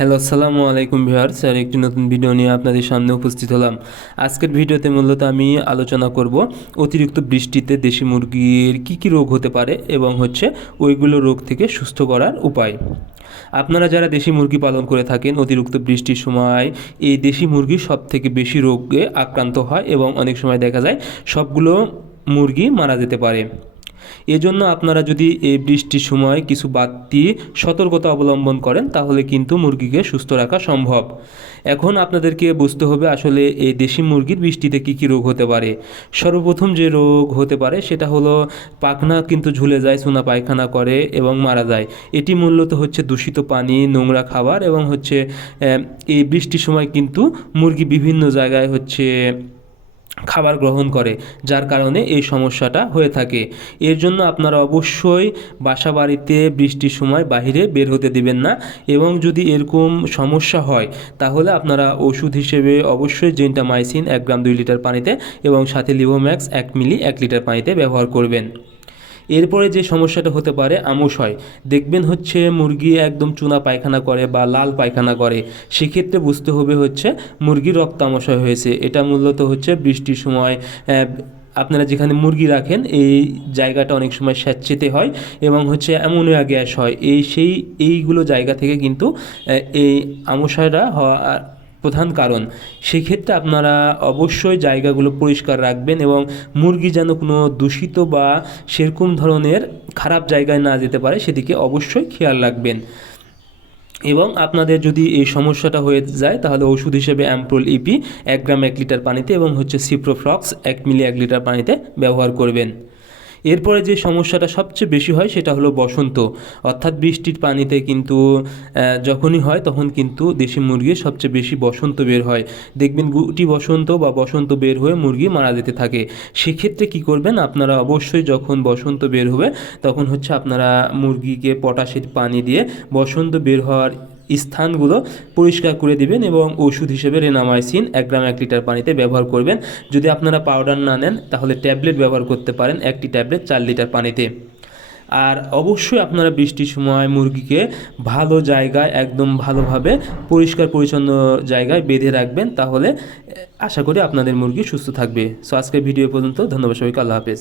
Hello, আসসালামু আলাইকুম viewers. আর একটি নতুন ভিডিও নিয়ে আপনাদের সামনে উপস্থিত হলাম। আজকের ভিডিওতে মূলত আমি আলোচনা করব অতিরিক্ত বৃষ্টিতে দেশি মুরগির কী রোগ হতে পারে এবং ওইগুলো রোগ থেকে সুস্থ করার উপায়। আপনারা যারা দেশি মুরগি পালন করে থাকেন, অতিরিক্ত বৃষ্টির সময় এই দেশি মুরগি সবথেকে বেশি রোগে আক্রান্ত হয় এবং অনেক সময় দেখা যায় সবগুলো মুরগি মারা যেতে পারে। এজন্য আপনারা যদি এই বৃষ্টির সময় কিছু বাড়তি সতর্কতা অবলম্বন করেন তাহলে কিন্তু মুরগিকে সুস্থ রাখা সম্ভব। এখন আপনাদেরকে বুঝতে হবে আসলে এই দেশি মুরগির বৃষ্টিতে কী রোগ হতে পারে। সর্বপ্রথম যে রোগ হতে পারে সেটা হলো পাখনা কিন্তু ঝুলে যায়, চুনা পায়খানা করে এবং মারা যায়। এটি মূলত দূষিত পানি, নোংরা খাবার এবং এই বৃষ্টির সময় কিন্তু মুরগি বিভিন্ন জায়গায় খাবার গ্রহণ করে, যার কারণে এই সমস্যাটা হয়ে থাকে। এর জন্য আপনারা অবশ্যই বাসা বাড়িতে বৃষ্টির সময় বাইরে বের হতে দিবেন না এবং যদি এরকম সমস্যা হয় তাহলে আপনারা ওষুধ হিসেবে অবশ্যই জেন্টামাইসিন 1 গ্রাম 2 লিটার পানিতে এবং সাথে লিভোম্যাক্স 1 মিলি 1 লিটার পানিতে ব্যবহার করবেন। এরপরে যে সমস্যাটা হতে পারে আমাশয়। দেখবেন মুরগি একদম চুনা পায়খানা করে বা লাল পায়খানা করে, সেক্ষেত্রে বুঝতে হবে মুরগির রক্ত আমাশয় হয়েছে। এটা মূলত বৃষ্টির সময় আপনারা যেখানে মুরগি রাখেন এই জায়গাটা অনেক সময় স্যাঁতসেঁতে হয় এবং অ্যামোনিয়া গ্যাস হয়। এইগুলো জায়গা থেকে কিন্তু এই আমাশয়টা হওয়া প্রধান কারণ। সেক্ষেত্রে আপনারা অবশ্যই জায়গাগুলো পরিষ্কার রাখবেন এবং মুরগি যেন কোনো দূষিত বা সেরকম ধরনের খারাপ জায়গায় না যেতে পারে সেদিকে অবশ্যই খেয়াল রাখবেন। এবং আপনাদের যদি এই সমস্যাটা হয়ে যায় তাহলে ওষুধ হিসেবে অ্যাম্প্রোল ইপি 1 গ্রাম 1 লিটার পানিতে এবং সিপ্রোফ্লক্স 1 মিলি 1 লিটার পানিতে ব্যবহার করবেন। এরপরে যে সমস্যাটা সবচেয়ে বেশি হয় সেটা হলো বসন্ত, অর্থাৎ বৃষ্টির পানিতে কিন্তু যখনই হয় তখন কিন্তু দেশি মুরগির সবচেয়ে বেশি বসন্ত বের হয়। দেখবেন গুটি বসন্ত বা বসন্ত বের হয়ে মুরগি মারা যেতে থাকে। সেক্ষেত্রে কি করবেন আপনারা, অবশ্যই যখন বসন্ত বের হবে তখন আপনারা মুরগিকে পটাশের পানি দিয়ে বসন্ত বের হওয়ার স্থানগুলো পরিষ্কার করে দিবেন এবং ওষুধ হিসেবে রেনামাইসিন 1 গ্রাম 1 লিটার পানিতে ব্যবহার করবেন। যদি আপনারা পাউডার না নেন তাহলে ট্যাবলেট ব্যবহার করতে পারেন, একটি ট্যাবলেট 4 লিটার পানিতে। আর অবশ্যই আপনারা বৃষ্টির সময় মুরগিকে ভালো জায়গায় একদম ভালোভাবে পরিষ্কার পরিচ্ছন্ন জায়গায় বেঁধে রাখবেন, তাহলে আশা করি আপনাদের মুরগি সুস্থ থাকবে। সো আজকের ভিডিও পর্যন্ত, ধন্যবাদ সবাইকে, আল্লাহ হাফেজ।